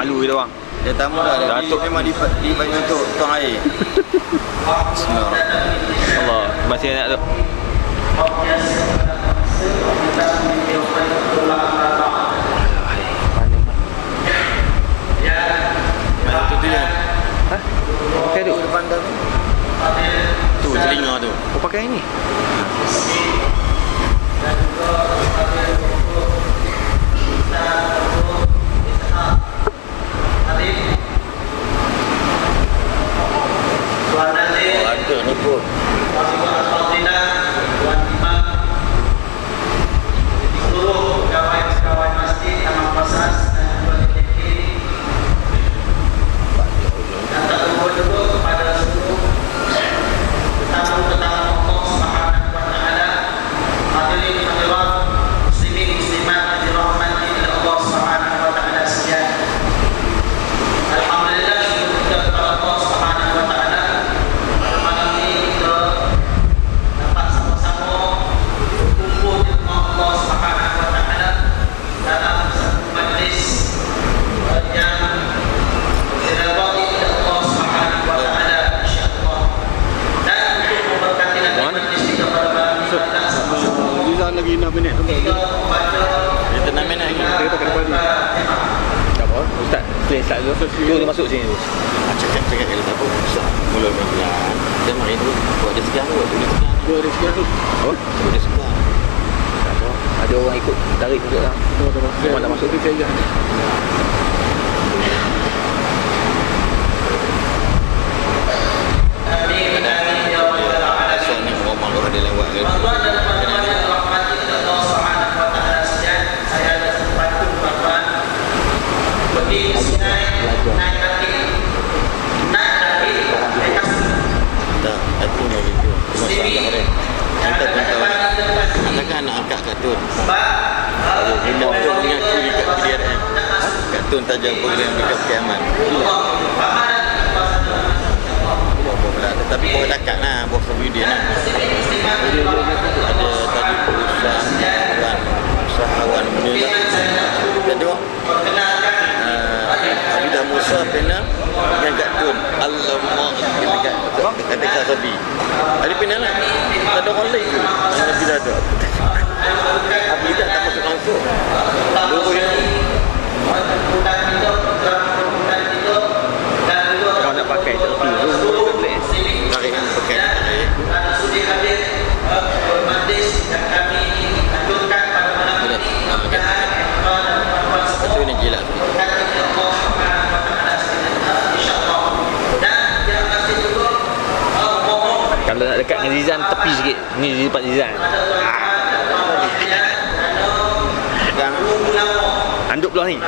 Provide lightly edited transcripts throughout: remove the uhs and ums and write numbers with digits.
Malu kita bang. Dia tamu dah. Datuk memang dibagi untuk tuang air. Bismillahirrahmanirrahim. Allah, masih nak tu. Mana tu dia? Hah? Pakai tu? Depan dah tu. Tu telinga tu. Kau pakai ini? Oh, ada ni pun. Lagi 6 minit tu. Dia tenang main lagi. Kita kata kat depan ni. Tak apa. Ustaz, clear start dulu. Tu masuk sini tu. Cakap kalau tak apa. Mula pelan. Dia main tu. Buat dia segan tu. Dia segan. Dua hari sekian tu. Apa? Dia segan. Tak tahu. Ada orang ikut tarik juga lah. Memang tak masuk. tu saya jangan. Asal ni orang malu ada lewat ke. Tak, itu nak gitu. Masalah dia. Kita pun tahu. Anda kan anak angkat kartun. Kita pun mengaku dekat PDRM. Kartun tajam program dekat Kiaman. Tapi bawa dekat lah. Bawa video dia lah. Ada tadi usahawan benda lah. Tengok. Abidah Musa pernah yang kartun Alamak dekat Sabi. Ada pernah lah. Tak ada orang lain tu. Hanya bila ada. Abidah tak masuk langsung. Logo yang Kalau nak pakai selfie tu, boleh. tarik kan pakai tarik. Itu ni gila. Kalau nak dekat dengan Zizan, tepi sikit. Ni di depan Zizan. Dan Anduk belah ni.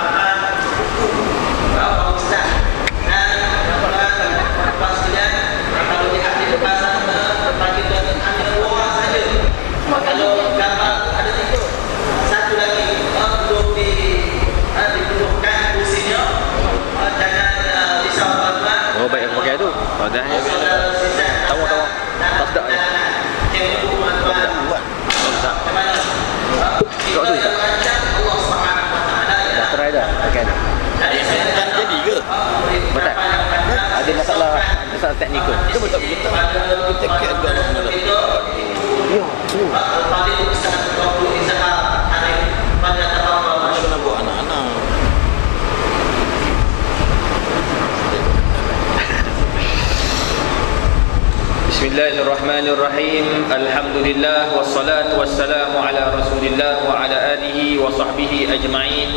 Oh, baik aku pakai tu. Oh, dah. Tahu. Tak sedap je. buat. Tak. Tengok tu tak? Dah try dah. Pakai dah. Kan jadi ke? Betul? Ada masalah teknikal. Kita betul kita ket dua orang mula. Ya, tu. Mana nak buat anak-anak? Bismillahirrahmanirrahim. Alhamdulillah wassalatu wassalamu ala Rasulillah wa ala alihi wa sahbihi ajma'in.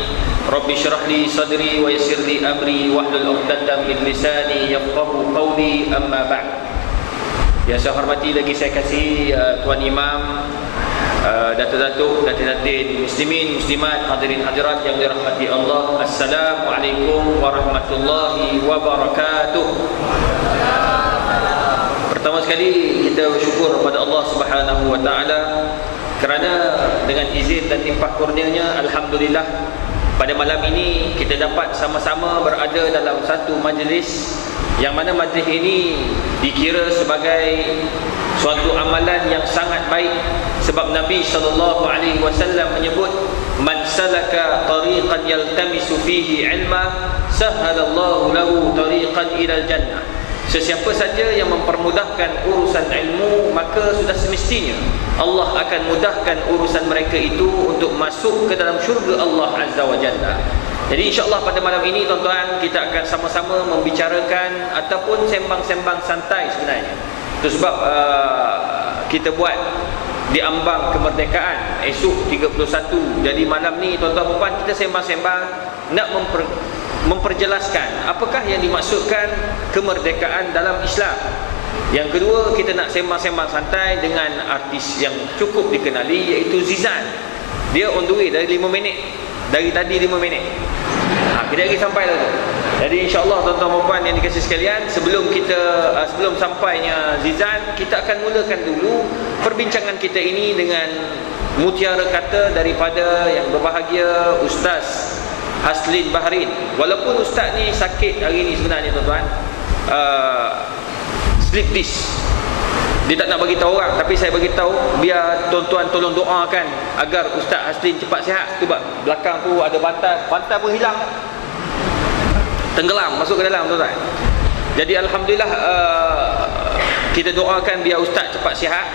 Rabbi syrah li sadri wa yassir li amri wahlul 'uqdatam min lisani yafqahu qawli, amma ba'd. Yang saya hormati lagi saya kasih Tuan Imam, Datuk-datuk, datin-datin, muslimin, muslimat, hadirin hadirat yang dirahmati Allah. Assalamualaikum warahmatullahi wabarakatuh. Pertama sekali kita bersyukur kepada Allah Subhanahu wa taala kerana dengan izin dan limpah kurnianya, alhamdulillah, pada malam ini kita dapat sama-sama berada dalam satu majlis yang mana majlis ini dikira sebagai suatu amalan yang sangat baik, sebab Nabi SAW menyebut man salaka tariqan yaltamisu fihi ilma sahhalallahu lahu tariqan ilal jannah. Sesiapa saja yang mempermudahkan urusan ilmu, maka sudah semestinya Allah akan mudahkan urusan mereka itu untuk masuk ke dalam syurga Allah Azza wa Jalla. Jadi insya-Allah pada malam ini tuan-tuan, kita akan sama-sama membicarakan ataupun sembang-sembang santai sebenarnya. Itu sebab kita buat di ambang kemerdekaan esok 31. Jadi malam ni tuan-tuan puan kita sembang-sembang nak memperjelaskan apakah yang dimaksudkan kemerdekaan dalam Islam. Yang kedua, kita nak sembang-sembang santai dengan artis yang cukup dikenali, iaitu Zizan. Dia on the way dari 5 minit. Dari tadi 5 minit. Kita lagi sampai dah tu. Jadi insya-Allah tuan-tuan dan puan yang dikasihi sekalian, sebelum sampainya Zizan, kita akan mulakan dulu perbincangan kita ini dengan mutiara kata daripada yang berbahagia Ustaz Haslin Bahrin. Walaupun ustaz ni sakit hari ni sebenarnya tuan-tuan, sleep disc. Dia tak nak bagi tahu orang, tapi saya bagi tahu biar tuan-tuan tolong doakan agar Ustaz Haslin cepat sihat. Tu belakang tu ada bantal pun hilang. Tenggelam masuk ke dalam tuan-tuan. Jadi alhamdulillah kita doakan biar Ustaz cepat sihat.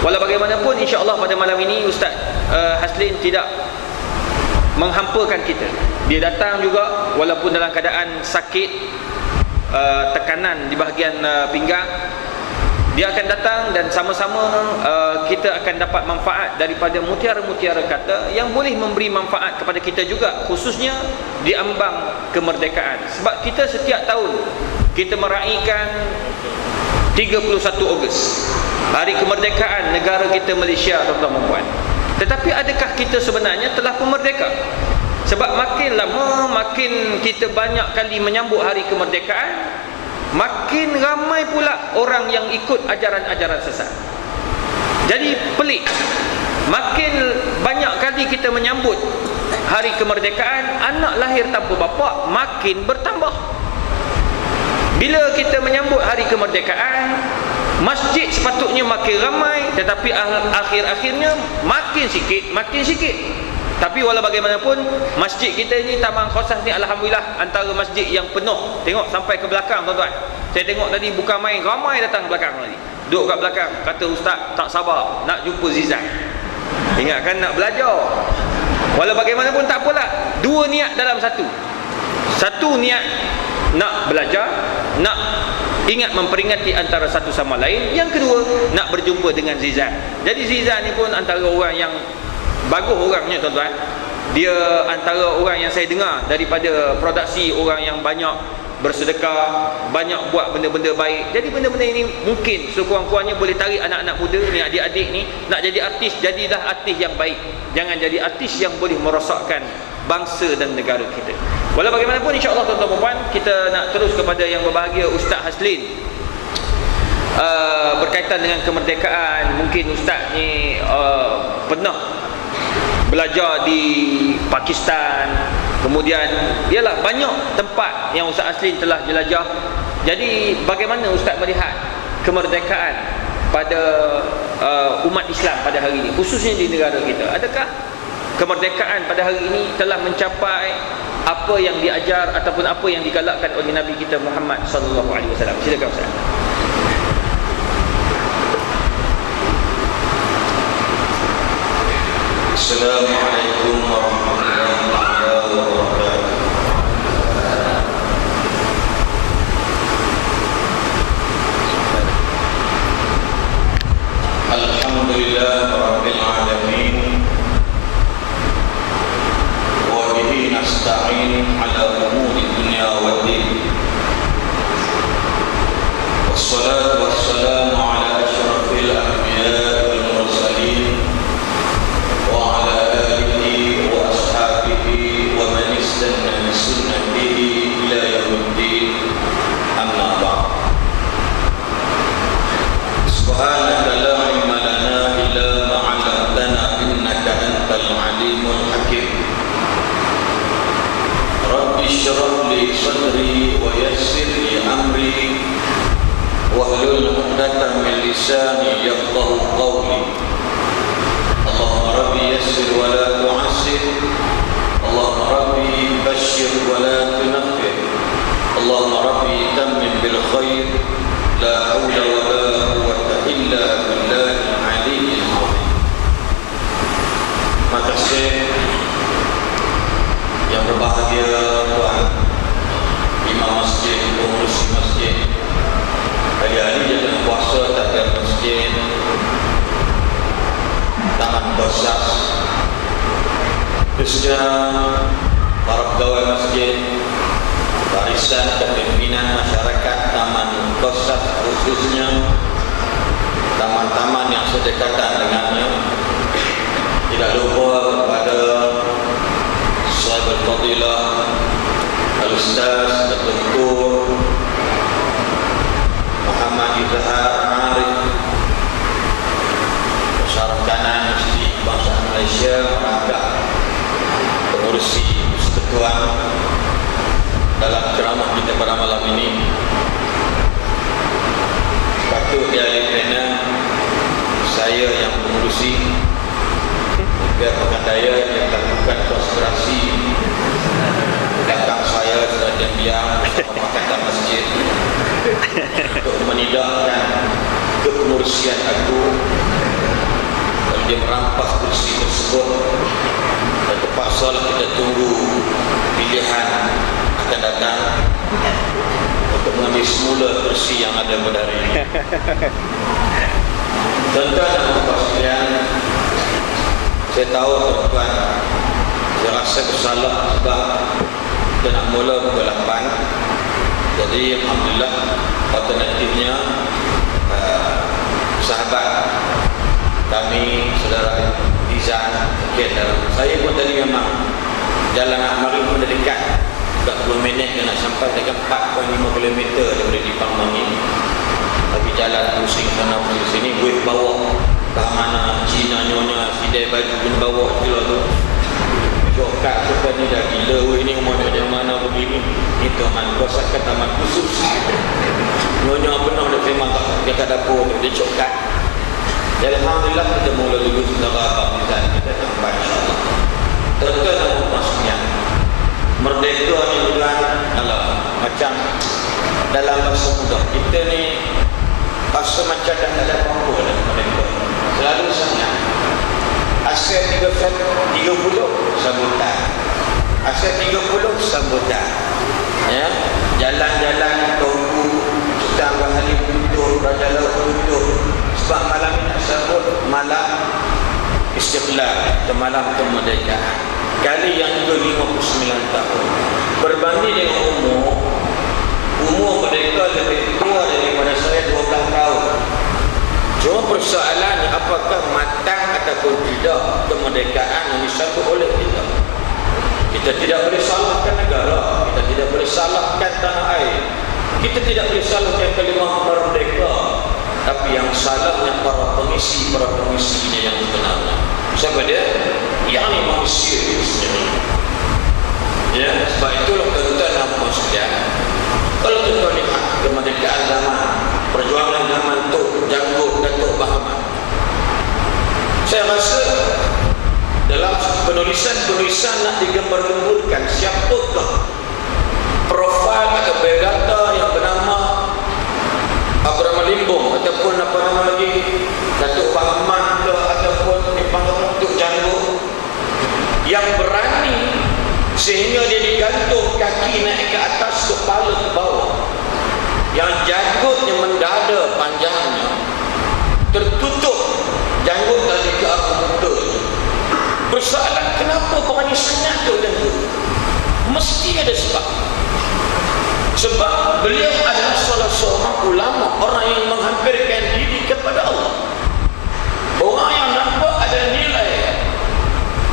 Walau bagaimanapun insya-Allah pada malam ini Ustaz Haslin tidak menghampakan kita. Dia datang juga walaupun dalam keadaan sakit, tekanan di bahagian pinggang. Dia akan datang dan sama-sama kita akan dapat manfaat daripada mutiara-mutiara kata yang boleh memberi manfaat kepada kita juga, khususnya di ambang kemerdekaan. Sebab kita setiap tahun kita meraihkan 31 Ogos, hari kemerdekaan negara kita Malaysia, tuan-tuan dan puan. Tetapi adakah kita sebenarnya telah pun merdeka? Sebab makin lama, makin kita banyak kali menyambut hari kemerdekaan, makin ramai pula orang yang ikut ajaran-ajaran sesat. Jadi pelik. Makin banyak kali kita menyambut hari kemerdekaan, anak lahir tanpa bapa makin bertambah. Bila kita menyambut hari kemerdekaan, masjid sepatutnya makin ramai, tetapi akhir-akhirnya makin sikit. Tapi walau bagaimanapun, masjid kita ini Taman Khosas ni alhamdulillah antara masjid yang penuh. Tengok sampai ke belakang tuan-tuan. Saya tengok tadi bukan main, ramai datang ke belakang tadi. Duduk kat belakang, kata ustaz tak sabar nak jumpa Zizan. Ingatkan nak belajar. Walau bagaimanapun tak apalah. Dua niat dalam satu. Satu niat nak belajar, nak ingat memperingati antara satu sama lain. Yang kedua, nak berjumpa dengan Zizan. Jadi Zizan ni pun antara orang yang bagus orangnya tuan-tuan. Dia antara orang yang saya dengar daripada produksi orang yang banyak bersedekah, banyak buat benda-benda baik. Jadi benda-benda ini mungkin sekurang-kurangnya boleh tarik anak-anak muda ni, adik-adik ni nak jadi artis. Jadilah artis yang baik. Jangan jadi artis yang boleh merosakkan bangsa dan negara kita. Walau bagaimanapun insya-Allah tuan-tuan dan puan, kita nak terus kepada yang berbahagia Ustaz Haslin. Berkaitan dengan kemerdekaan, mungkin Ustaz ni pernah belajar di Pakistan, kemudian ialah banyak tempat yang Ustaz Haslin telah jelajah. Jadi bagaimana Ustaz melihat kemerdekaan pada umat Islam pada hari ini, khususnya di negara kita? Adakah kemerdekaan pada hari ini telah mencapai apa yang diajar ataupun apa yang digalakkan oleh Nabi kita Muhammad sallallahu alaihi wasallam? Silakan Ustaz. Assalamualaikum warahmatullahi wabarakatuh. Alhamdulillah rabbil alamin. Wa bihi nasta'in ala umuri dunya waddin. Wassalatu wassalamu ala asyrafil anbiya wal mursalin wa ala alihi wa ashabihi wa man istanna bi sunnatihi ila yaumiddin. Amma ba'd. Subhanaka la ilma lana illa ma 'allamtana innaka antal alimul hakim. Rabbi shrah li sadri wa yassir li amri wahlul 'uqdatam min lisani yafqahu qawli. Allahumma rabbi yassir wa la tu'assir. Allahumma rabbi bashir wa la tunaffir. Rabbi tammin bil khair, la haula wa la quwwata illa billahil aliyyil azim. Makasih yang berbahagia Tuan Imam Masjid, pengurus masjid. Hari-hari dia tengah puasa takkan masjid, Taman Kosas, khususnya para pegawai masjid, barisan kepimpinan masyarakat Taman Kosas, khususnya taman-taman yang berdekatan dengannya. Tidak lupa kepada Sahabat Fadilah Al-Ustaz Dr. Muhammad Izhar Arif, Syaraf Kanan Masjid Bangsa Malaysia, merangkap pengurusi persekutuan dalam ceramah kita pada malam ini. Patut dialih pena saya yang mengurusi, biar pekan daya yang lakukan konspirasi belakang saya sudah diam-diam bersama makatan masjid untuk menidakkan kepengurusian aku. Kalau dia merampas kursi tersebut, dan terpaksa kita tunggu pilihan akan datang untuk mengambil semula kursi yang ada pada hari ini. Tuan-tuan dan puan sekalian, saya tahu tuan-tuan, saya rasa bersalah sebab kita nak mula pukul 8. Jadi alhamdulillah alternatifnya sahabat kami, saudara Izan, saya pun tadi memang jalan Ahmari pun dah dekat 40 minit kena sampai dekat 4.5 km daripada Dipang Mangi. Tapi jalan pusing sana pusing sini, gue bawa keamanan Cina nyonya sidai baju pun bawa je tu. Jokat kita ni dah gila, weh ni umur macam mana begini. Ni taman kuasa ke taman khusus. Nyonya penuh dah memang dekat dapur dia cokat. Dan alhamdulillah kita mula dulu saudara abang Izan kita sampai insya-Allah. Tuan-tuan dan puan sekalian, merdeka ni bukan macam dalam bahasa mudah kita ni rasa macam dah tak ada apa-apa dalam merdeka. Selalu sangat asyik 30 sambutan, asyik 30 sambutan, ya, jalan-jalan tunggu tetangga hari tutup, Raja Laut tutup, sebab malam ini nak sambut malam Istiqlal atau malam kemerdekaan kali yang ke-59 tahun. Berbanding dengan umur merdeka lebih tua daripada saya 12 tahun. Cuma persoalannya apakah matang ataupun tidak kemerdekaan yang disambut oleh kita. Kita tidak boleh salahkan negara, kita tidak boleh salahkan tanah air, kita tidak boleh salahkan kalimah merdeka. Tapi yang salahnya para pengisinya yang sebenarnya. Siapa dia? Yang ni manusia dia sebenarnya. Ya, sebab itulah tuan-tuan dan puan sekalian, kalau tuan-tuan lihat kemerdekaan zaman, perjuangan zaman Tok Janggut dan Tok Bahamat, saya rasa dalam penulisan nak digembar-gemburkan siapakah profil atau biodata yang bernama Abraham Limbong ataupun apa nama lagi Datuk Bahamat ke ataupun dipanggil Tok Janggut yang berani sehingga dia digantung kaki naik ke atas, kepala ke bawah, yang janggutnya mendada panjangnya tertutup janggut tadi ke arah muka. Persoalan kenapa berani sangat Tok Janggut? Mesti ada sebab. Sebab beliau adalah salah seorang ulama, orang yang menghampirkan diri kepada Allah, orang yang nampak ada nilai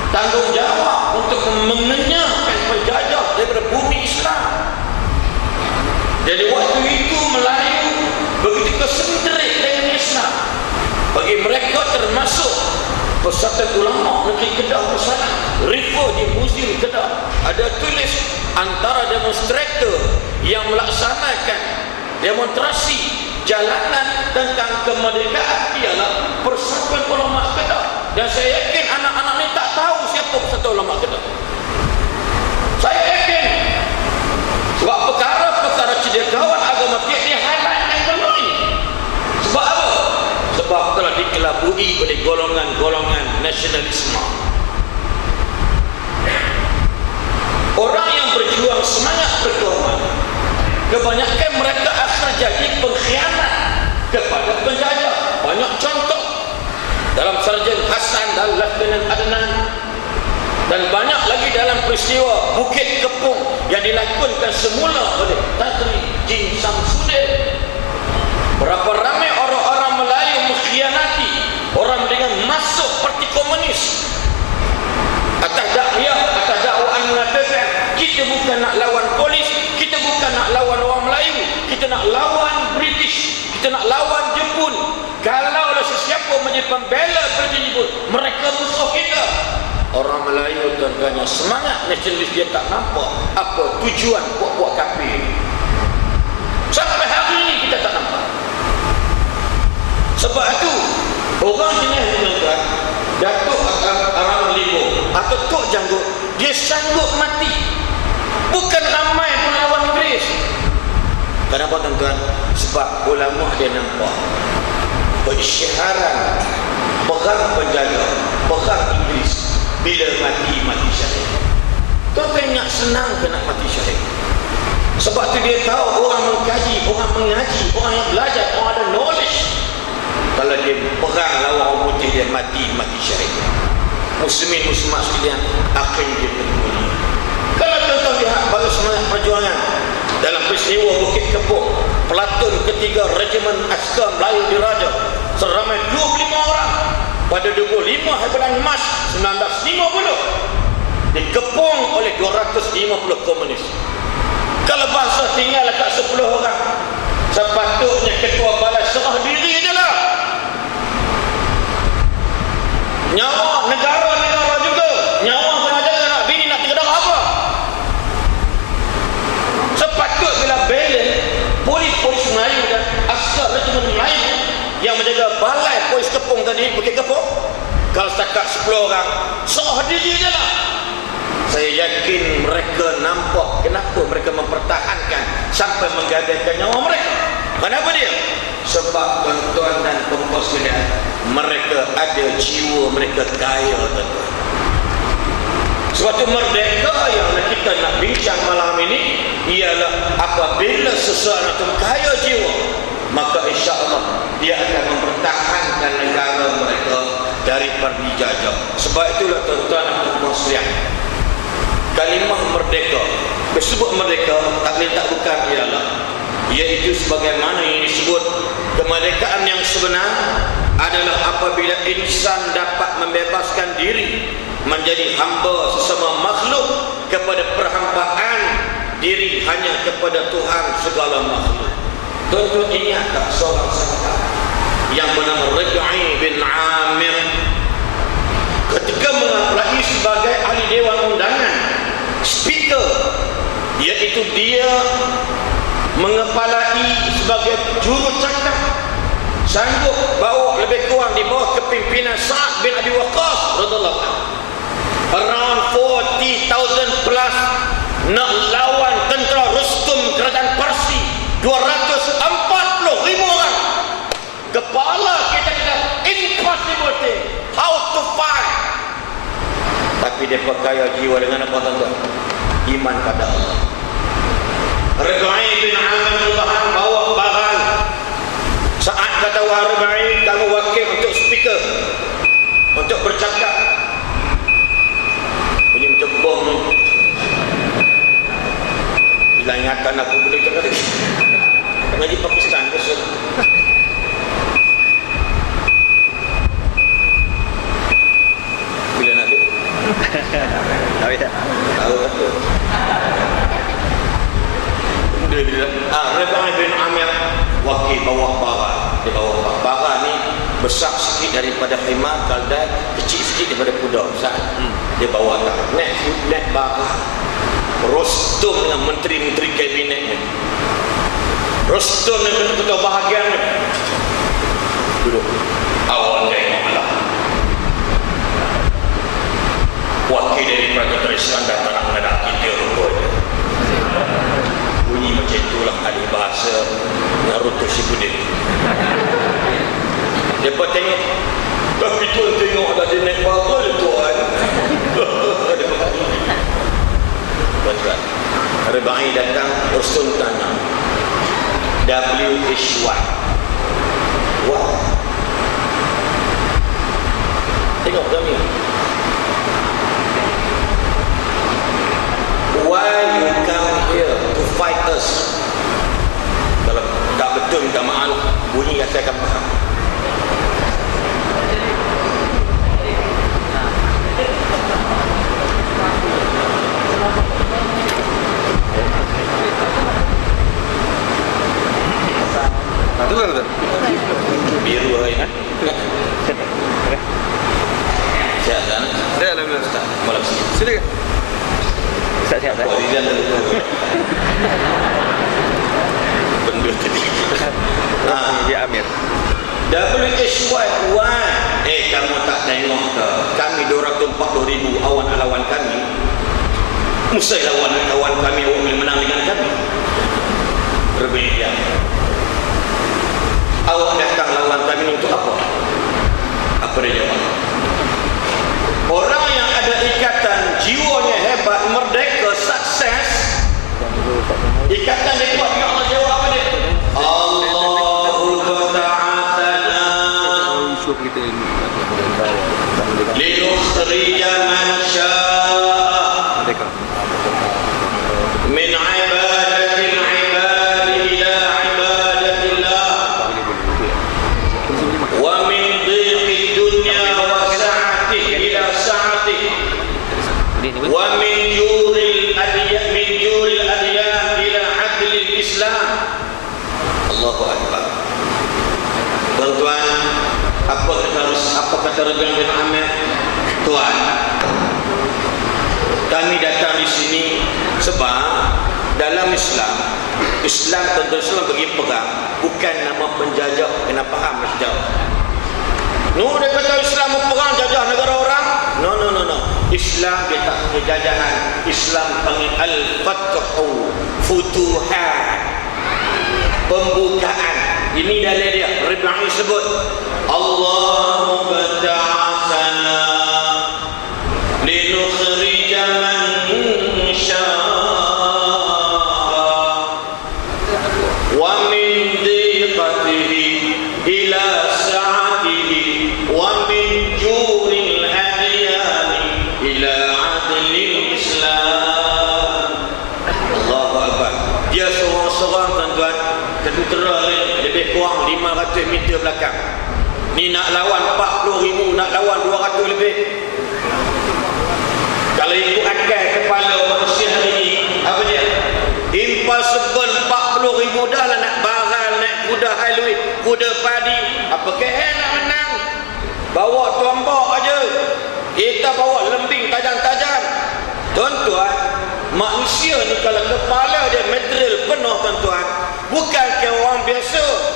tanggungjawab untuk mengenyahkan penjajah daripada bumi Islam. Jadi waktu itu Melayu begitu kesenterik dengan Islam. Bagi mereka termasuk Persatuan Ulama Negeri Kedah bersama Rifo di Museum Kedah ada tulis antara demonstrator yang melaksanakan demonstrasi jalanan tentang kemerdekaan ialah Persatuan Ulama Kedah. Dan saya yakin anak-anak ni tak tahu siapa Persatuan Ulama Kedah. Saya yakin sebab perkara-perkara dia kawan agama dia halalkan benda ini. Sebab apa? Sebab telah dikelabui oleh golongan-golongan nasionalisme. Orang yang berjuang semangat berkorban, kebanyakan mereka akan jadi pengkhianat kepada penjajah. Banyak contoh dalam Sarjan Hasan dan Letnan Adnan, dan banyak lagi dalam peristiwa Bukit Kepung yang dilakukan semula oleh Tadri Jin Samsudin. Berapa ramai orang-orang Melayu mengkhianati orang dengan masuk parti komunis atas dakwah, atas dakwaan mengatakan kita bukan nak lawan polis, kita bukan nak lawan orang Melayu, kita nak lawan British, kita nak lawan Jepun. Kalau sesiapa menjadi pembela British Jepun, mereka musuh kita. Orang Melayu terganya semangat nasionalis, dia tak nampak apa tujuan puak-puak kafir. Sampai hari ini kita tak nampak. Sebab itu orang jenis tuan-tuan, Datuk Aram Limau atau Tok Janggut, dia sanggup mati. Bukan ramai pun lawan Inggeris. Kenapa tuan-tuan? Sebab ulama dia nampak perisyaharan perang penjaga, perang Inggeris, bila mati syahid. Tuan-tuan nak senang ke nak mati syahid? Sebab tu dia tahu orang mengkaji, orang mengaji, orang yang belajar, orang ada knowledge. Kalau dia perang lawan orang putih, dia mati syahid. Muslimin muslimat sekalian, akhirnya dia terbunuh. Kalau tuan-tuan lihat baru semangat perjuangan dalam peristiwa Bukit Kepung, Pelatun ketiga Regimen Askar Melayu Diraja seramai 25 orang pada 25 bulan Mac 1950 dikepung oleh 250 komunis. Kalau bangsa tinggal dekat 10 orang, sepatutnya ketua balai serah diri je lah. Nyawa negara-negara juga, nyawa pengacara nak bini nak tinggal apa. Sepatut bila belen polis-polis Melayu dan askar Regimen Melayu yang menjaga balai polis Kepung tadi, Bukit Kepung, kalau setakat 10 orang, serah diri je lah. Saya yakin mereka nampak kenapa mereka mempertahankan sampai menggadaikan nyawa mereka. Kenapa dia? Sebab tuan-tuan dan puan-puan sekalian, mereka ada jiwa, mereka kaya tuan-tuan. Sebab itu merdeka yang kita nak bincang malam ini ialah apabila seseorang itu kaya jiwa, maka insya Allah dia akan mempertahankan negara mereka daripada dijajah. Sebab itulah tuan-tuan dan puan-puan sekalian, kalimah merdeka, disebut merdeka tak boleh tak bukan ialah, iaitu sebagaimana yang disebut kemerdekaan yang sebenar adalah apabila insan dapat membebaskan diri menjadi hamba sesama makhluk kepada perhambaan diri hanya kepada Tuhan segala makhluk. Tuan-tuan ingat tak seorang sahabat yang bernama Rabi'i bin Amir ketika mengapply sebagai ahli dewan undangan, speaker, iaitu dia mengepalai sebagai juru cakap, sanggup bawa lebih kurang di bawah kepimpinan Sa'ad bin Abi Waqqas radhiyallahu anhu, around 40,000 plus nak lawan tentera Rustum kerajaan Parsi 240,000 orang. Kepala kita impossible thing, how to fight. Tapi dia perkaya jiwa dengan apa tuan-tuan? Iman pada Allah. Rabi'i bin Amir bawa bagal. Saat kata Rabi'i, kamu wakil untuk speaker, untuk bercakap. Bunyi macam bom ni. Bila ingatan aku boleh cakap lagi. Ngaji Pakistan ke sana. Bila nak duduk? Tahu tak? Tahu betul. Rabi'i bin Amir wakil bawa bagal. Dia bawa bagal ni besar sikit daripada khimar, kaldai kecil sikit daripada kuda. Dia bawa tak naik bagal. Rustum dengan menteri-menteri kabinet ni. Rustum dengan ketua bahagian ni. Duduk. Awal tengoklah. Wakil dari Praja Iskandar datang menghadap kita rupanya. Bunyi macam tu itulah ahli bahasa Naruto Shippuden. Dia pun tengok, tapi tuan tengok dah dia naik bakal tuan. Tuan-tuan, Rebai datang ursun tanam WHY. Wah, tengok kami. Why you come here to fight us? Kalau tak betul minta maaf, bunyi yang saya akan faham. Itu kan tu. Biru hari ni. Siap kan? Dah alhamdulillah. Malam sini. Silakan. Siap-siap Buat Rizal dulu. Benda tadi. Dia Amir. WHY. Kamu tak tengok ke? Kami 240,000 awan-awan kami. Mesti lawan-lawan kami awak boleh menang dengan kami. Berbeza. Awak datang lawan kami untuk apa? Apa dia jawab? Orang yang ada ikatan jiwanya hebat, merdeka, sukses. Ikatan dia kuat dengan Allah, jawab apa dia? Allahu ta'ala Syukur kita ini. linukhrija man syaa Mereka. min ibadatil ibadi ila ibadatillah wa min dhiqid dunya wa sa'atihi ila sa'atihi wa min juril adyan ila adlil Islam. Allahu Akbar. Tuan-tuan, apa kata Rabi' bin Amir? Tuan, kami datang di sini sebab dalam Islam tentu Islam bagi pegang, bukan nama penjajah. Kena faham sejauh. Dia kata Islam perang jajah negara orang. No. Islam dia tak punya jajahan. Islam panggil al-fathu, futuhat, pembukaan. Ini dalil dia. Rabi' sebut Allahu ba'athana linukhrija man syaa wa min dhiqatihi ila sa'atihi wa min juril adyan ila adlil Islam. Allahu Akbar. Dia seorang-seorang tuan-tuan, tentera lebih kurang 500 meter belakang. Ni nak lawan 40,000, nak lawan 200 lebih. Kalau ikut akal kepala manusia hari ini, apa dia? Impossible 40,000 dah lah nak baral, naik kuda halui, kuda padi. Apa KL nak menang? Bawa tombak aja. Kita bawa lembing tajam-tajam. Tuan-tuan, manusia ni kalau kepala dia material penuh tuan-tuan, bukan ke orang biasa.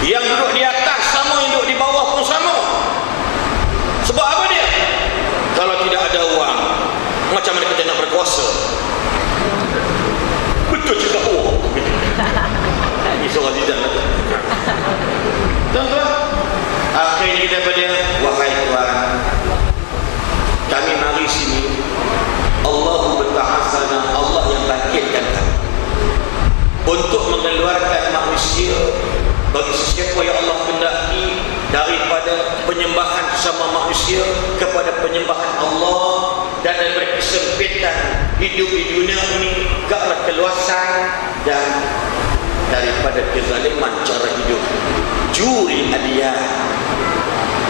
Yang duduk di atas sama, yang duduk di bawah pun sama. Sebab apa dia? Kalau tidak ada wang, macam mana kita nak berkuasa? Betul cakap orang. Ini seorang Zidane lah. Tuan-tuan, akhirnya kita pada wahai Tuhan, kami mari sini. Allahu ba'athana, Allah yang bangkitkan kami untuk mengeluarkan manusia bagi sesiapa yang Allah kendaki daripada penyembahan sesama manusia kepada penyembahan Allah, dan daripada kesempitan hidup di dunia ini ke arah keluasan, dan daripada kezaliman cara hidup juri adiyah,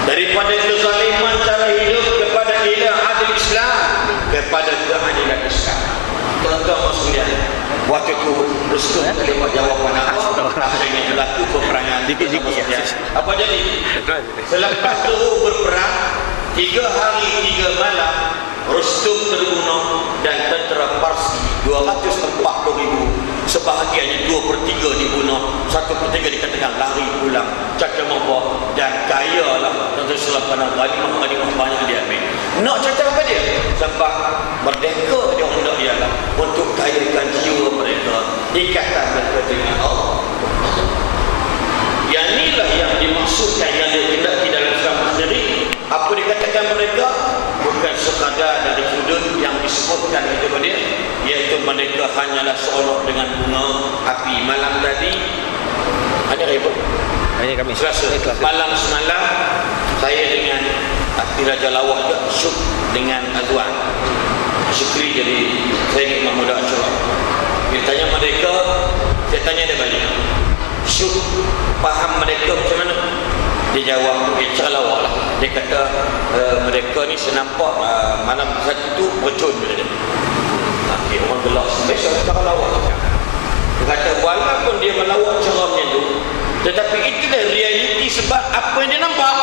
daripada kezaliman cara hidup kepada ila adil Islam, kepada keadilan Islam. Tuan-tuan sekalian, waktu itu Rustum terima jawapan apa? Akhirnya berlaku peperangan. Apa jadi? Selepas itu berperang 3 hari 3 malam, Rustum terbunuh dan tentera Parsi 240,000, sebahagiannya 2/3 dibunuh, 1/3 dikatakan lari pulang, caca mabuk, dan kaya lah tentu selepas ghanimah banyak diambil. Nak cerita apa dia? Sebab merdeka dia hendak ialah untuk kayakan jiwa mereka, ikatan mereka dengan Allah. Yang inilah yang dimaksudkan, yang dikendaki dalam Islam sendiri. Apa dikatakan mereka? Bukan sekadar dari sudut yang disebutkan itu dia, iaitu mereka hanyalah seorang dengan bunga api. Malam tadi ada ribut. Ini kami Selasa malam semalam saya dengan Akti Raja Lawak juga syuk dengan Azwan Syukri, jadi saya ingin memudah Syurah. Dia tanya mereka, saya tanya dia balik, syuk faham mereka macam mana? Dia jawab, cara lawak lah. Dia kata mereka ni senampak malam satu tu bercun bila dia. Okay, orang gelap biasa cara lawak. Dia kata walaupun dia melawak ceramnya tu, tetapi itulah realiti sebab apa yang dia nampak.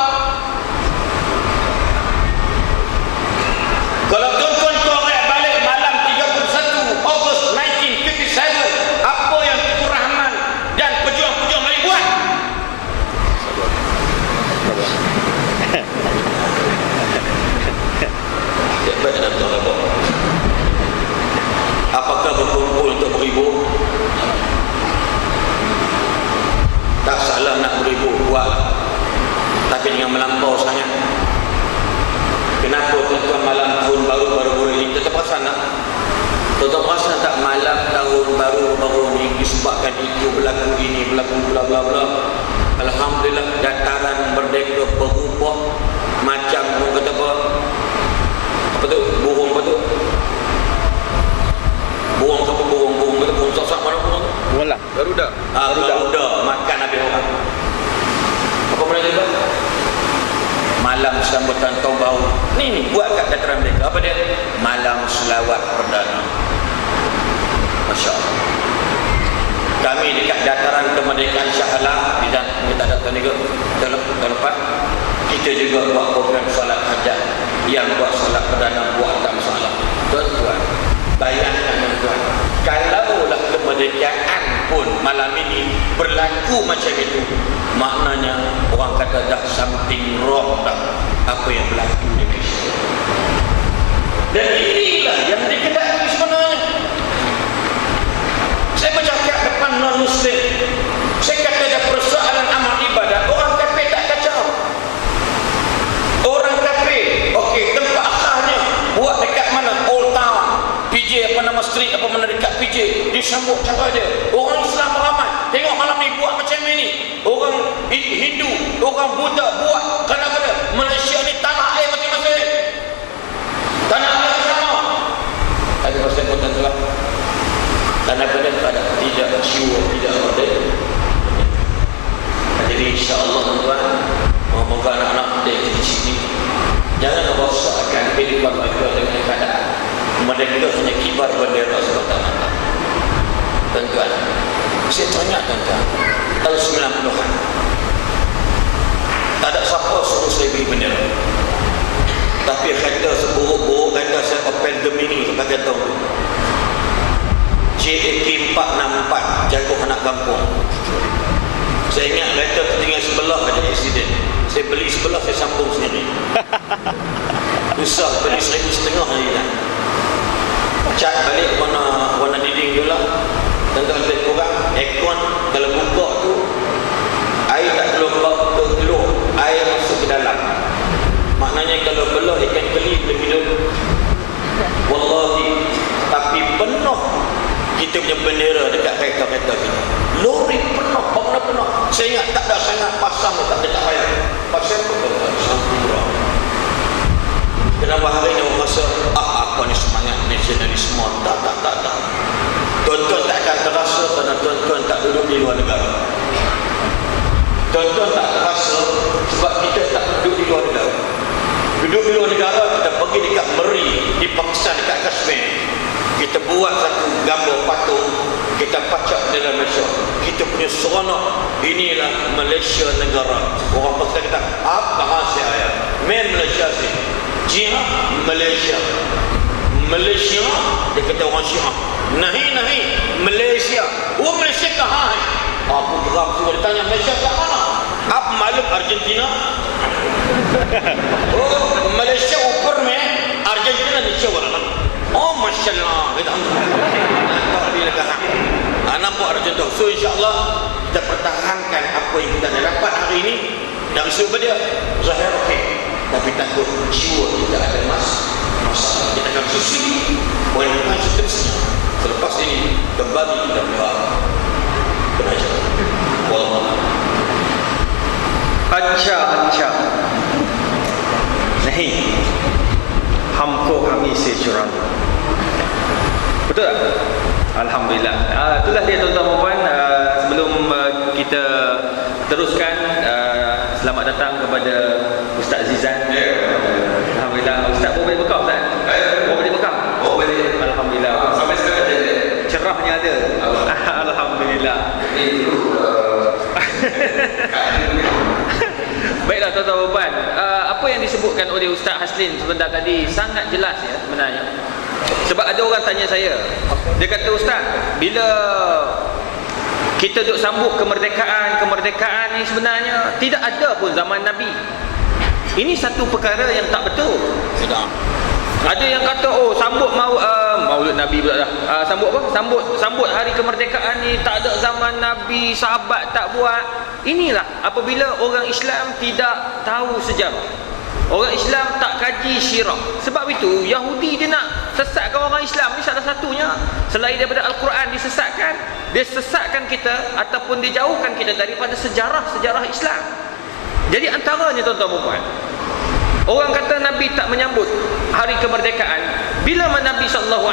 Kalau tuan-tuan korek balik malam 31 Ogos 1957, apa yang Tuku Rahman dan pejuang-pejuang Melayu buat? Apakah berkumpul untuk beribu? Tak salah nak beribu, buat. Tapi jangan melampau sangat. Kenapa tuan-tuan malam tahun baru ini tetap perasan tak? Tuan-tuan perasan tak malam tahun baru ini disebabkan itu berlaku ini, berlaku bla bla bla. Alhamdulillah dataran merdeka berubah macam orang kata apa? Apa tu? Burung apa tu? Burung apa burung kata burung sak mana burung tu? Bola. Garuda. Garuda makan habis orang. Apa mana dia buat? Malam sambutan tahun baru. Ni buat kat dataran mereka. Apa dia? Malam selawat perdana. Masya Allah. Kami dekat dataran kemerdekaan Shah Alam, kita datang juga tahun lepas, kita juga buat program solat hajat. Yang buat solat perdana buat tak masalah. Tuan-tuan, bayangkan tuan-tuan, kalaulah kemerdekaan pun malam ini berlaku macam itu, maknanya orang kata dah something wrong dah apa yang berlaku di Malaysia. Dan inilah yang dikendaki sebenarnya. Saya bercakap depan non-Muslim, saya kata ada persoalan amal ibadat, orang kafir tak kacau. Orang kafir, okey, tempat asalnya buat dekat mana? Old Town, PJ apa nama street apa mana dekat PJ, disambut cara dia. Orang Islam ramai, tengok malam ni buat macam ini. Orang Hindu, orang Buddha buat. Kenapa dia? Malaysia ni tanah air masing-masing, tanah air sama. Ada pasal pun tuan-tuan, tanah badan tak tidak jiwa, tidak ada. Jadi insya-Allah tuan-tuan, moga anak-anak dari kecil ni jangan merosakkan kehidupan mereka dengan keadaan mereka hanya kibar bendera semata-mata. Tuan-tuan, saya tanya tuan-tuan, tahun 90-an tak ada siapa suruh saya beli bendera, tapi kereta seburuk-buruk kereta saya Opel Gemini sebagai tahun JAK 464 jago anak kampung. Saya ingat kereta tertinggal sebelah ada aksiden, saya beli sebelah, saya sambung sendiri. Usah beli 1,500 hari dah. Cat balik warna dinding je lah. Tuan-tuan lebih kurang aircon kalau buka tu air tak keluar, air masuk ke dalam. Maknanya kalau belah ikan keli boleh hidup. Wallahi, tapi penuh kita punya bendera dekat kereta-kereta kita. Lori penuh, bangunan penuh. Saya ingat tak ada sangat pasang, tak ada tak payah. Pasal pun tak ada. Kenapa hari ini orang rasa apa ni semangat nasionalisme? Tak. Tuan-tuan tak akan terasa kerana tuan-tuan tak duduk di luar negara. Tuan-tuan tak terasa sebab kita tak duduk di luar negara. Duduk di luar negara, kita pergi dekat Meri, di Pakistan, dekat Kashmir. Kita buat satu gambar patung, kita pacak dalam Malaysia. Kita punya seronok. Inilah Malaysia negara. Orang Pakistan kata, apa hasil ayat? Men Malaysia sih. Jihad Malaysia. Malaysia, dia kata orang Syiah. Nahi, Malaysia. Oh Malaysia kah? Aku geram semua. Dia tanya, Malaysia kat mana? Apa maklum Argentina? Oh, Malaysia ukur meh. Malaysia orang. Oh masya-Allah. Kita tak lebih lega. Nampak ada contoh. So insya-Allah kita pertahankan apa yang kita dah dapat hari ini dari sumber dia. Zahir okey. Tapi takut jiwa kita ada masalah. Kita akan susun poin-poin seterusnya. Selepas ini kembali kita belajar. Wallah. अच्छा नहीं हमको हमी से चुरा लो. Betul tak? Alhamdulillah. Itulah dia tuan-tuan dan puan. Sebelum kita teruskan, selamat datang kepada Ustaz Zizan. Alhamdulillah. Ustaz pun boleh bekam, Ustaz? Boleh bekam? Boleh. Alhamdulillah. Sampai sekarang ada. Cerahnya ada. Alhamdulillah. Baiklah tuan-tuan dan puan, apa yang disebutkan oleh Ustaz Haslin sebentar tadi sangat jelas ya sebenarnya. Sebab ada orang tanya saya, dia kata, Ustaz, bila kita duk sambut kemerdekaan ni sebenarnya tidak ada pun zaman Nabi. Ini satu perkara yang tak betul. Ada yang kata, oh sambut Maulud Nabi pula dah. Sambut apa? Sambut hari kemerdekaan ni tak ada zaman Nabi, sahabat tak buat. Inilah apabila orang Islam tidak tahu sejarah. Orang Islam tak kaji sirah. Sebab itu Yahudi dia nak sesatkan orang Islam ni salah satunya. Selain daripada Al-Quran disesatkan, dia sesatkan kita ataupun dia jauhkan kita daripada sejarah-sejarah Islam. Jadi antaranya tuan-tuan dan puan, orang kata Nabi tak menyambut hari kemerdekaan. Bila Nabi SAW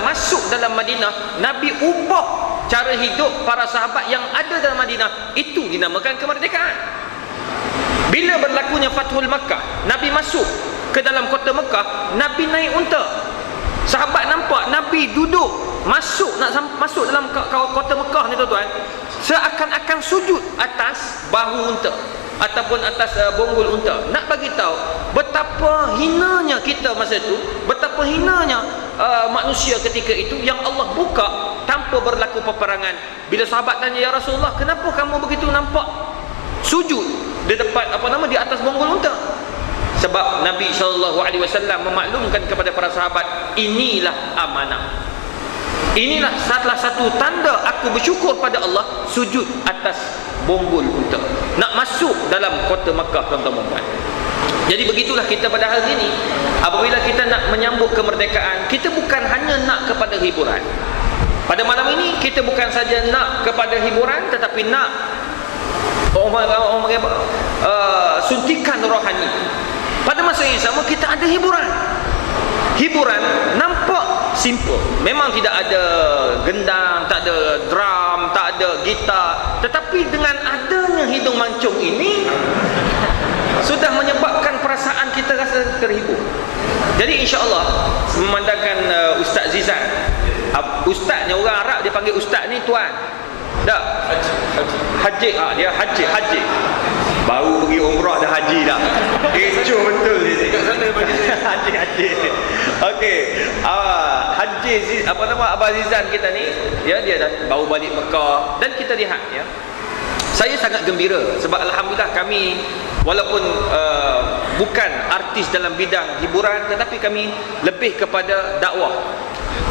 masuk dalam Madinah, Nabi ubah cara hidup para sahabat yang ada dalam Madinah. Itu dinamakan kemerdekaan. Bila berlakunya Fathul Makkah, Nabi masuk ke dalam kota Mekah, Nabi naik unta. Sahabat nampak Nabi duduk nak masuk dalam kota Mekah ni tuan-tuan, seakan-akan sujud atas bahu unta ataupun atas bonggol unta. Nak bagi tahu betapa hinanya kita masa itu, betapa hinanya manusia ketika itu yang Allah buka tanpa berlaku peperangan. Bila sahabat tanya, ya Rasulullah, kenapa kamu begitu nampak sujud di depan di atas bonggol unta? Sebab Nabi SAW memaklumkan kepada para sahabat, inilah amanah. Inilah salah satu tanda aku bersyukur pada Allah, sujud atas bonggol unta. Nak masuk dalam kota Makkah, tuan-tuan dan puan. Jadi begitulah kita pada hari ini. Apabila kita nak menyambut kemerdekaan, kita bukan hanya nak kepada hiburan. Pada malam ini kita bukan saja nak kepada hiburan, tetapi nak suntikan rohani. Pada masa yang sama kita ada hiburan. Hiburan nampak simple. Memang tidak ada gendang, tak ada drum, tak ada gitar, tetapi dengan adanya hidung mancung ini sudah menyebabkan perasaan kita rasa terhibur. Jadi insya-Allah memandangkan Ustaz Zizan, ustaz ni orang Arab dia panggil ustaz ni tuan. Tak? Haji. Dia haji. Baru pergi umrah dah haji dah. Kecoh betul ni. Kat sana bagi saya. Haji. Okey. Haji Abah Zizan kita ni, ya, dia dah baru balik Mekah dan kita lihat ya. Saya sangat gembira sebab alhamdulillah kami walaupun bukan artis dalam bidang hiburan, tetapi kami lebih kepada dakwah.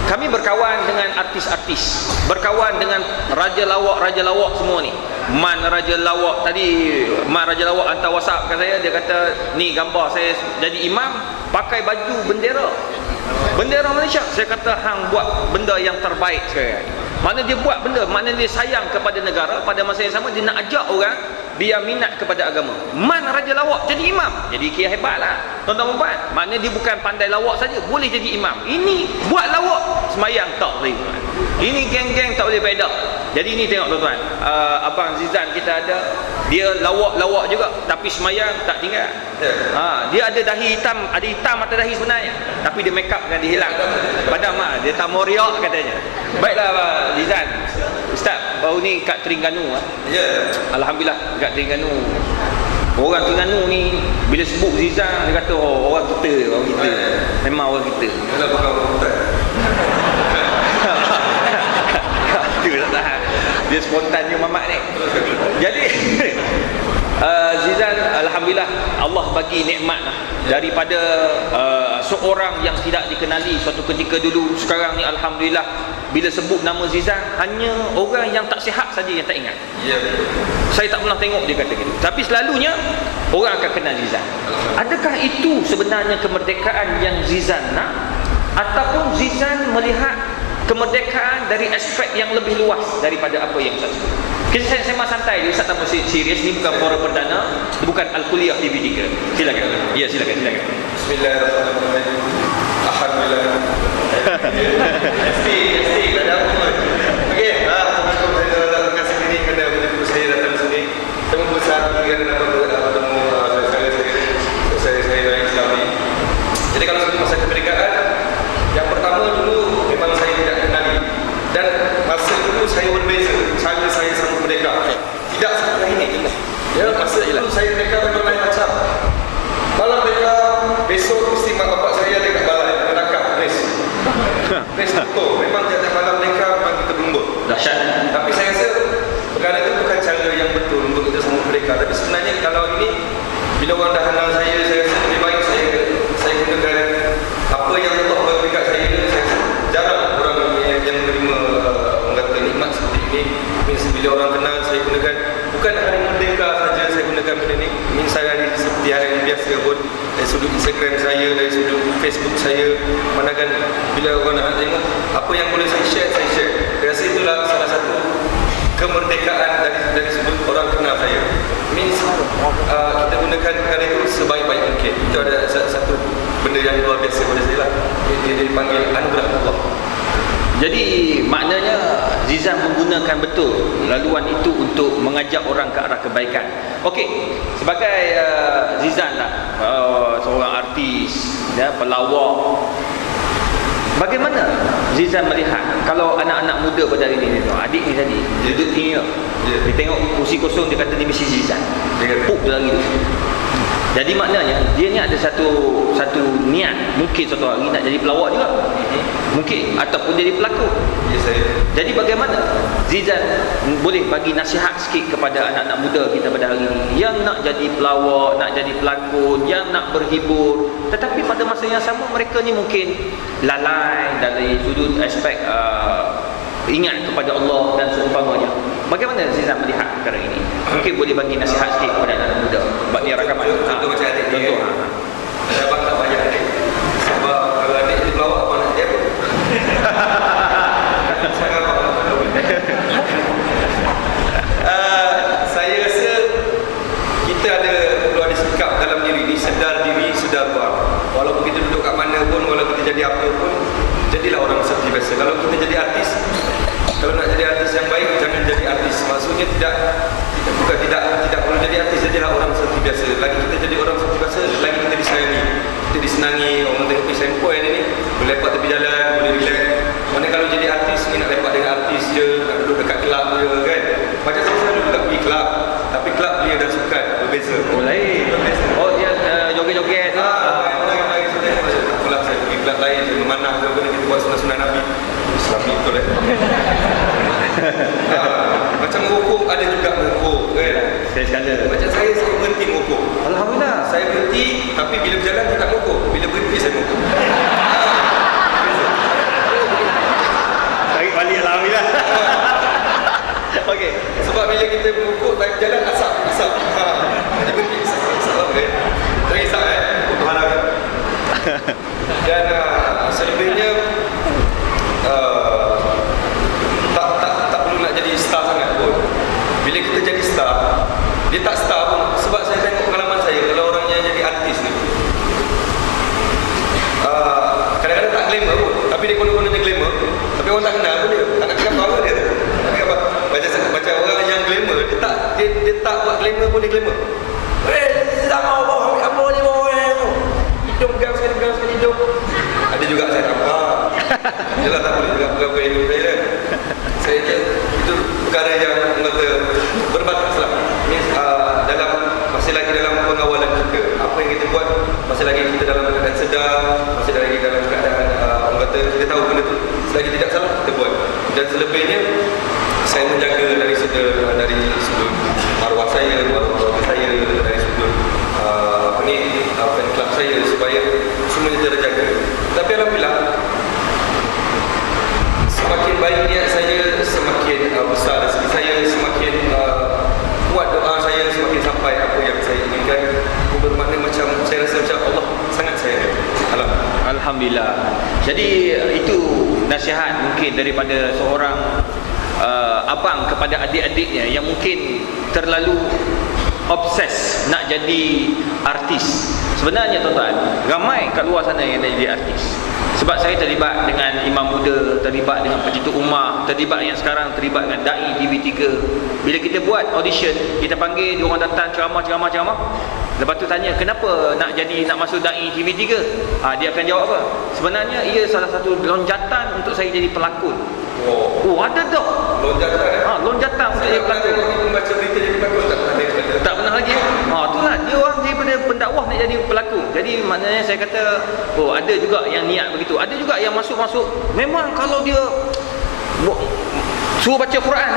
Kami berkawan dengan artis-artis, berkawan dengan raja lawak semua ni. Man Raja Lawak tadi, Man Raja Lawak hantar WhatsApp kat saya, dia kata, ni gambar saya jadi imam pakai baju bendera Malaysia. Saya kata, hang buat benda yang terbaik sekarang. Mana dia buat benda, mana dia sayang kepada negara, pada masa yang sama dia nak ajak orang biar minat kepada agama. Man Raja Lawak jadi imam, jadi kira hebat lah tuan-tuan dan puan. Maknanya dia bukan pandai lawak saja, boleh jadi imam. Ini buat lawak, semayang tak boleh. Ini geng-geng tak boleh bedak. Jadi ini tengok tuan-tuan, Abang Zizan kita ada, dia lawak juga, tapi semayang tak tinggal. Dia ada dahi hitam, ada hitam atas dahi sebenarnya, tapi dia make up kan dia hilang. Padahal dia tak mau riak katanya. Baiklah Zizan, Ustaz baru ni kat Terengganu. Ya. Alhamdulillah kat Terengganu. Orang Terengganu ni bila sebut Zizan, dia kata, oh, orang kita. Memang orang kita. Kalau bukan orang hutan. Dia tak tahan. Dia spontannya mamak ni. Jadi Zizan, alhamdulillah alhamdulillah Allah bagi nikmat lah. Daripada seorang yang tidak dikenali suatu ketika dulu, sekarang ni alhamdulillah bila sebut nama Zizan, hanya orang yang tak sihat saja yang tak ingat. Ya. Saya tak pernah tengok dia kata gitu. Tapi selalunya orang akan kenal Zizan. Adakah itu sebenarnya kemerdekaan yang Zizan nak, ataupun Zizan melihat kemerdekaan dari aspek yang lebih luas daripada apa yang Ustaz sebut? Kita sembang santai je, Ustaz tak mesti serius. Ni bukan forum perdana, bukan Al-Kuliah TV3. Silakan. Ya, silakan. Bismillahirrahmanirrahim. Alhamdulillah. Mesti ada apa pun. Okey, assalamualaikum warahmatullahi wabarakatuh. Terima kasih ini kerana menjemput saya datang di sini. Saya membesar kerana dapat bertemu saya dari Islam ni. Jadi kalau sebut masa kemerdekaan, yang pertama dulu memang saya tidak kenali, dan masa dulu saya berbeza cara saya sama merdeka. Tidak seperti ini. Ya, masa dulu saya merdeka memang lain macam. Malam merdeka, besok mesti mak bapak saya dekat balai menangkap race betul. Memang tiap-tiap malam merdeka memang kita berlumba. Dahsyat. Tapi saya rasa perkara itu bukan cara yang betul untuk kita semua merdeka. Tapi sebenarnya kalau ini, bila orang dah kenal saya rasa lebih baik saya gunakan apa yang Allah bagi kat saya. Saya jarang orang yang menerima orang kata nikmat seperti ini. Bila orang kenal saya gunakan, bukan hari merdeka saja saya gunakan benda ni. Misalnya seperti hari biasa pun, dari sudut Instagram saya, dari sudut Facebook saya, manakan bila orang nak tengok apa yang boleh saya share. Saya rasa itulah salah satu kemerdekaan dari sudut orang kenal saya. Kita gunakan perkara itu sebaik-baik mungkin. Itu ada satu benda yang luar biasa pada saya lah. Dia dipanggil anugerah Allah. Jadi maknanya Zizan menggunakan betul laluan itu untuk mengajak orang ke arah kebaikan. Okey, sebagai Zizan lah, seorang artis, ya, pelawak, bagaimana Zizan melihat kalau anak-anak muda pada hari ini, adik ni tadi duduk ni, dia tengok kursi kosong, dia kata ni mesti Zizan, puk dia lari tu. Jadi maknanya dia ni ada satu niat, mungkin suatu hari nak jadi pelawak juga, mungkin, ataupun jadi pelakon. Ya, saya. Jadi bagaimana Zizan boleh bagi nasihat sikit kepada anak-anak muda kita pada hari ini yang nak jadi pelawak, nak jadi pelakon, yang nak berhibur, tetapi pada masa yang sama mereka ni mungkin lalai dari sudut aspek ingat kepada Allah dan seumpamanya. Bagaimana Zizan melihat perkara ini? Mungkin boleh bagi nasihat sikit kepada anak muda. Sebab ni rakaman. Contoh macam adik ni. Contoh. Saya abang tak banyak adik. Sebab kalau adik jadi pelawak, abang nak jadi apa? Saya abang. Saya rasa kita perlu ada sikap dalam diri ni, sedar diri, sedar buang. Walaupun kita duduk kat mana pun, walaupun kita jadi apa pun, jadilah orang seperti biasa. Kalau kita jadi artis, kalau nak jadi artis yang baik, jangan jadi artis. Maksudnya tidak perlu jadi artis, jadilah orang seperti biasa. Lagi kita jadi orang seperti biasa, lagi kita disayangi. Kita disenangi, orang tengok sempoi ni boleh lepak tepi jalan, boleh relax. Mana kalau jadi artis ni nak lepak dengan artis je, nak duduk dekat kelab je kan. Macam saya selalu juga pergi kelab, tapi kelab dia dan sukan berbeza. Oh lain. Oh dia joget-joget tu. Lagi saya tak apalah, saya pergi kelab lain, saya memanah ke apa, kita buat sunat-sunat Nabi. Islam ni betul macam merokok, ada juga merokok kan. Saya sekala. Macam saya berhenti merokok. Alhamdulillah. Saya berhenti, tapi bila berjalan saya tak merokok. Bila berhenti saya merokok. Tarik balik alhamdulillah. Okey. Sebab bila kita merokok, saya berjalan asap. Dia berhenti asap kan. Tak kisah Tuhan akan. Dan selebihnya tak perlu nak jadi star sangat pun. Bila kita jadi star, dia tak star pun. Sebab saya tengok pengalaman saya, kalau orang yang jadi artis ni, kadang-kadang tak glamour pun, tapi dia konon-konon dia glamour, tapi orang tak kenal pun dia, tak nak cakap apa dia. Tapi apa? Macam orang yang glamour, dia tak buat glamour pun dia glamour. Tak mau bawa apa ni bawa hidung gang sekali hidung. Ada juga saya nampak. Yalah tak boleh juga pegang hidung saya kan. Saya itu perkara yang kata berbatas lah. Dalam masih lagi dalam pengawalan kita. Apa yang kita buat masih lagi kita dalam keadaan sedar, masih lagi dalam keadaan orang kata kita tahu benda tu. Selagi tidak salah kita buat. Dan selebihnya saya menjaga dari sudut arwah saya, arwah saya, dari sudut Jadi itu nasihat mungkin daripada seorang abang kepada adik-adiknya yang mungkin terlalu obses nak jadi artis. Sebenarnya tuan-tuan, ramai kat luar sana yang nak jadi artis. Sebab saya terlibat dengan imam muda, terlibat dengan pencetus ummah, terlibat yang sekarang terlibat dengan dai TV3. Bila kita buat audition, kita panggil dia orang datang ceramah. Lepas tu tanya, kenapa nak masuk dai TV3? Dia akan jawab apa? Sebenarnya ia salah satu lonjatan untuk saya jadi pelakon. Oh, ada tak? Lonjatan. Lonjatan untuk jadi pelakon. Baca berita jadi pelakon tak pernah Tak pernah lagi. Itulah dia orang daripada pendakwah nak jadi pelakon. Jadi maknanya saya kata, ada juga yang niat begitu. Ada juga yang masuk-masuk memang kalau dia suruh baca Quran,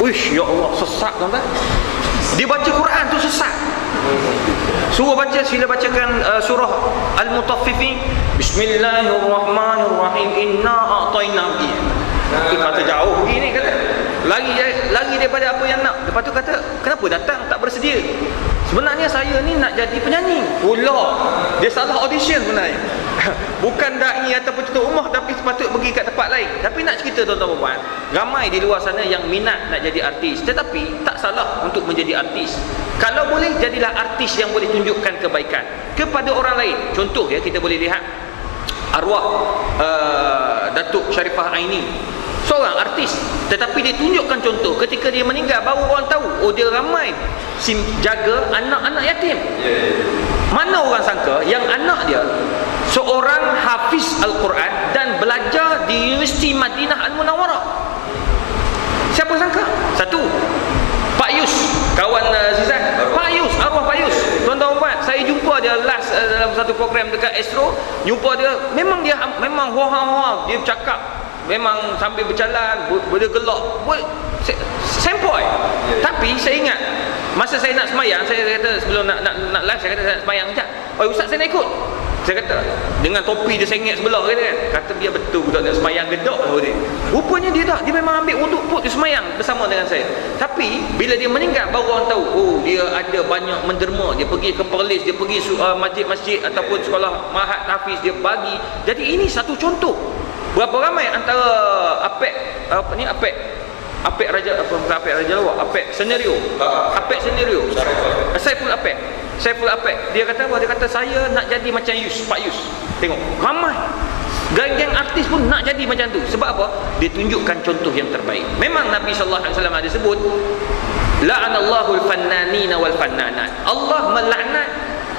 uish, ya Allah, sesat tuan-tuan. Dia baca Quran tu sesat. Suruh baca, sila bacakan surah Al-Mutaffifin. Bismillahirrahmanirrahim. Inna a'tainaka. Kata jauh begini kata. Lari daripada apa yang nak. Lepas tu kata, kenapa datang tak bersedia? Sebenarnya saya ni nak jadi penyanyi. Pula dia salah audition sebenarnya. Bukan dai ataupun pencetus ummah, tapi sepatut pergi kat tempat lain. Tapi nak cerita tuan-tuan puan, ramai di luar sana yang minat nak jadi artis. Tetapi tak salah untuk menjadi artis. Kalau boleh, jadilah artis yang boleh tunjukkan kebaikan kepada orang lain. Contoh ya, kita boleh lihat arwah Datuk Sharifah Aini, seorang artis, tetapi dia tunjukkan contoh. Ketika dia meninggal, baru orang tahu, dia ramai jaga anak-anak yatim. Mana orang sangka yang anak dia seorang hafiz Al-Quran dan belajar di Universiti Madinah Al-Munawwarah. Siapa sangka? Satu, Pak Yus, kawan Zizan. Pak Yus, arwah Pak Yus. Tuan-tuan puan, saya jumpa dia last dalam satu program dekat Astro. Jumpa dia, memang hoa-hoa, dia bercakap, memang sambil berjalan, boleh gelak, sempoi. Tapi saya ingat masa saya nak semayang, saya kata sebelum nak live, saya kata saya nak semayang sekejap. Ustaz, saya nak ikut. Saya kata, dengan topi dia sengit sebelah kata dia betul budak nak semayang gedok dia. Rupanya dia tak, dia memang ambil wuduk put, dia semayang bersama dengan saya. Tapi bila dia meninggal, baru orang tahu, dia ada banyak menderma. Dia pergi ke Perlis, dia pergi masjid-masjid ataupun sekolah Mahat Hafiz, dia bagi. Jadi ini satu contoh. Berapa ramai antara Apek senario. Saiful Apek. Dia kata apa? Dia kata saya nak jadi macam Pak Yus. Tengok, ramai geng-geng artis pun nak jadi macam tu. Sebab apa? Dia tunjukkan contoh yang terbaik. Memang Nabi sallallahu alaihi wasallam ada sebut, la'anallahu al-fannanina wal fannanat. Allah melaknat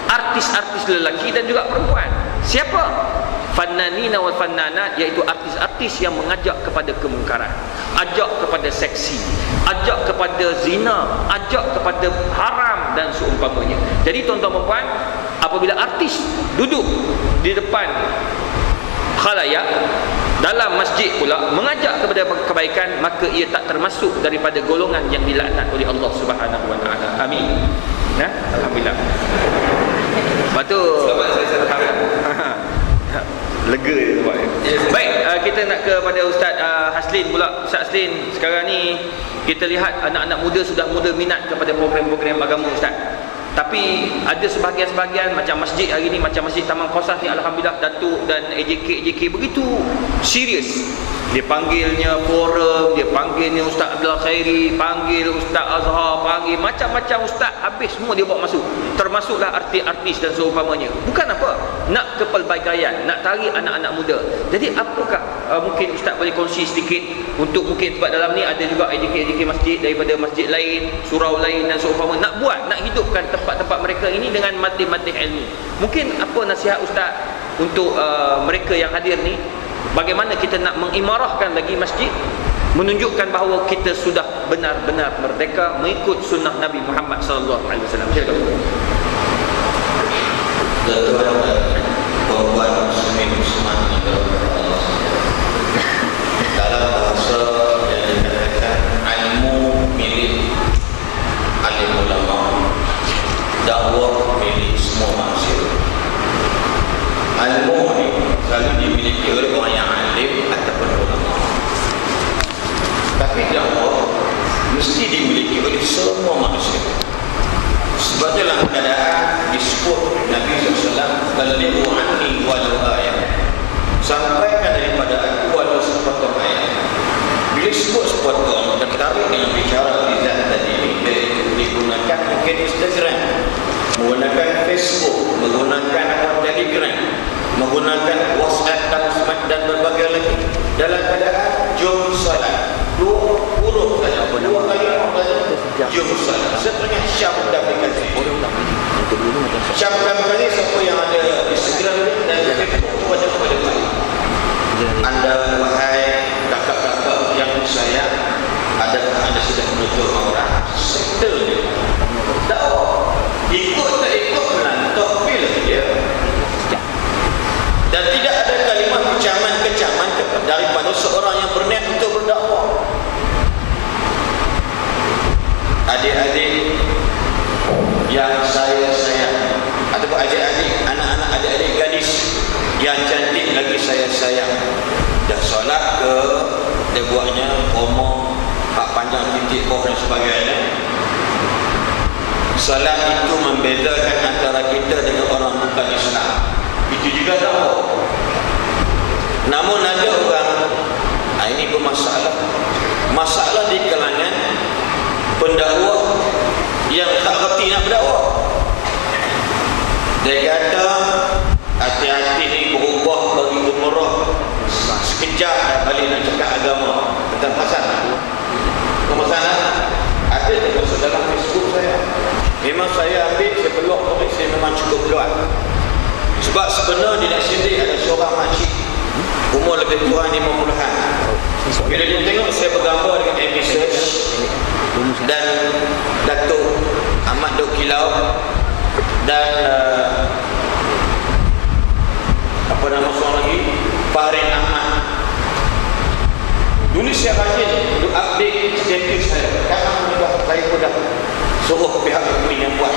artis-artis lelaki dan juga perempuan. Siapa? Fannanina wal fannanat, iaitu artis-artis yang mengajak kepada kemungkaran, ajak kepada seksi, ajak kepada zina, ajak kepada haram dan seumpamanya. Jadi tuan-tuan dan puan, apabila artis duduk di depan khalayak dalam masjid pula mengajak kepada kebaikan, maka ia tak termasuk daripada golongan yang dilaknat oleh Allah Subhanahu wa taala. Amin. Alhamdulillah. Lepas tu lega dia buat. Baik, kita nak kepada Ustaz Haslin pula. Ustaz Haslin, sekarang ni kita lihat anak-anak muda sudah mula minat kepada program-program agama Ustaz. Tapi ada sebahagian-sebahagian macam masjid hari ni, macam masjid Taman Qasas ni, alhamdulillah Datuk dan AJK begitu serius. Dia panggilnya forum, dia panggilnya Ustaz Abdul Khairi, panggil Ustaz Azhar, panggil macam-macam ustaz, habis semua dia bawa masuk. Termasuklah artis-artis dan seumpamanya. Bukan apa? Nak kepelbagaian, nak tarik anak-anak muda. Jadi apakah mungkin ustaz boleh kongsi sedikit untuk mungkin sebab dalam ni ada juga AJK masjid daripada masjid lain, surau lain dan seumpamanya, nak buat, nak hidupkan tempat-tempat mereka ini dengan matih-matih ilmu. Mungkin apa nasihat ustaz untuk mereka yang hadir ni? Bagaimana kita nak mengimarahkan lagi masjid, menunjukkan bahawa kita sudah benar-benar merdeka mengikut sunnah Nabi Muhammad sallallahu alaihi wasallam. Silakan. Tuan-tuan dan puan-puan muslimin muslimat dalam bahasa yang dikatakan ilmu milik alim ulama, dakwah milik semua manusia. Ilmu ni selalu dimiliki oleh orang yang alim ataupun ulama. Tapi dakwah mesti dimiliki oleh semua manusia. Sebab dalam keadaan disebut Nabi SAW, "Balighu anni walau ayah." sampaikan daripada aku ada sepotong ayat. Bila sebut sepotong, tertarik dengan bicara Rizal tadi, digunakan mungkin Instagram, menggunakan Facebook, menggunakan Telegram, menggunakan WhatsApp dan berbagai lagi, dalam keadaan jom salat 20 saja, 2 kali jom salat setengah Syam aplikasi. Syam aplikasi siapa yang ada Instagram dan Facebook baca kepada saya. Anda wahai kakak-kakak yang saya, adakah anda sudah menutup aurat? Settle dia. Dakwah. Ikut tak ikut menantuk bila dia. Dan tidak ada kalimah kecaman daripada seorang yang berniat untuk berdakwah. Adik-adik yang saya sayang, ataupun adik-adik, anak-anak adik-adik gadis yang cantik lagi saya sayang, dah solat ke, dia buatnya omong hak panjang titik oh dan sebagainya. Solat itu membezakan antara kita dengan orang bukan Islam. Itu juga dakwah. Namun ada orang, ini bermasalah. Masalah di kalangan pendakwah yang tak reti nak berdakwah. Dia kata hati-hati ni berubah bagi umrah sekejap dah balik nak cakap agama tentang pasangan. Kemasalah ada termasuk dalam Facebook saya. Memang saya ambil, saya peluk, tapi saya memang cukup keluar. Sebab sebenarnya di Nek Sindri ada seorang makcik umur lebih kurang 50-an. Bila dia tengok saya bergambar dengan MB Search dan Datuk Ahmad Dok Kilau dan apa nama seorang lagi, Farin Ahmad. Dulu saya rajin untuk update status saya. Kadang saya pun dah suruh pihak ini yang buat